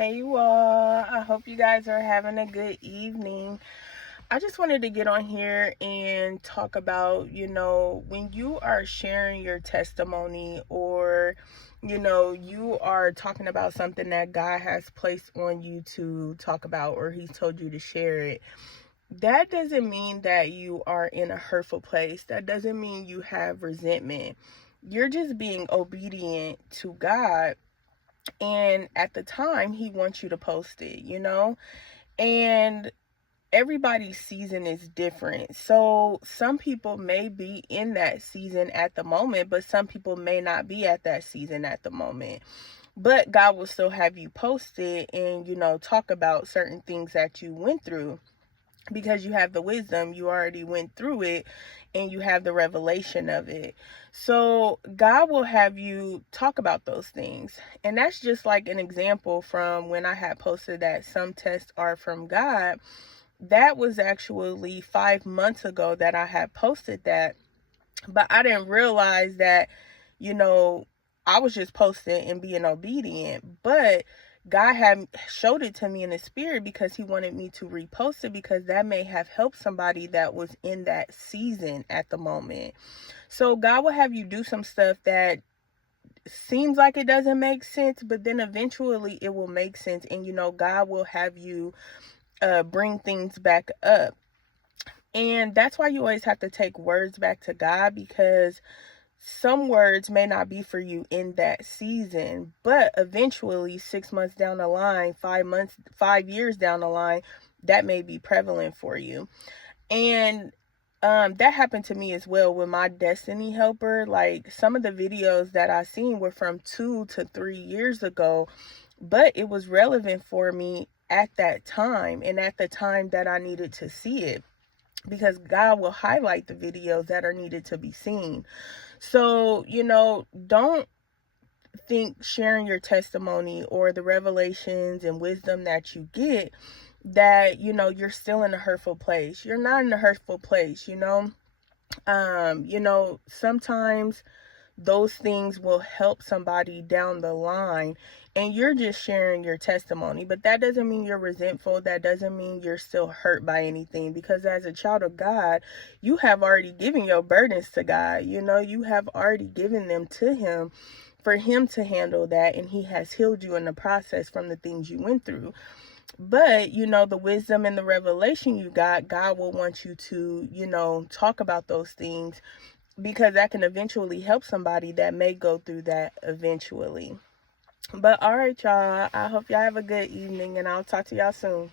Hey you all, I hope you guys are having a good evening. I just wanted to get on here and talk about, when you are sharing your testimony or, you are talking about something that God has placed on you to talk about or He's told you to share it. That doesn't mean that you are in a hurtful place. That doesn't mean you have resentment. You're just being obedient to God, and at the time He wants you to post it. And everybody's season is different, so some people may be in that season at the moment, but some people may not be at that season at the moment. But God will still have you post it and talk about certain things that you went through, because you have the wisdom, you already went through it, and you have the revelation of it. So God will have you talk about those things. And that's just like an example from when I had posted that some tests are from God. That was actually 5 months ago that I had posted that, but I didn't realize that, I was just posting and being obedient. But God had showed it to me in the spirit because He wanted me to repost it, because that may have helped somebody that was in that season at the moment. So God will have you do some stuff that seems like it doesn't make sense, but then eventually it will make sense. And God will have you bring things back up. And that's why you always have to take words back to God, because some words may not be for you in that season, but eventually 6 months down the line, 5 years down the line, that may be prevalent for you. And that happened to me as well with my destiny helper. Like, some of the videos that I seen were from 2 to 3 years ago, but it was relevant for me at that time and at the time that I needed to see it, because God will highlight the videos that are needed to be seen. So, don't think sharing your testimony or the revelations and wisdom that you get that, you're still in a hurtful place. You're not in a hurtful place. Sometimes those things will help somebody down the line, and you're just sharing your testimony. But that doesn't mean you're resentful. That doesn't mean you're still hurt by anything, because as a child of God, you have already given your burdens to God. You have already given them to Him for Him to handle that, and He has healed you in the process from the things you went through. But the wisdom and the revelation you got, God will want you to talk about those things, because that can eventually help somebody that may go through that eventually. But all right, y'all, I hope y'all have a good evening, and I'll talk to y'all soon.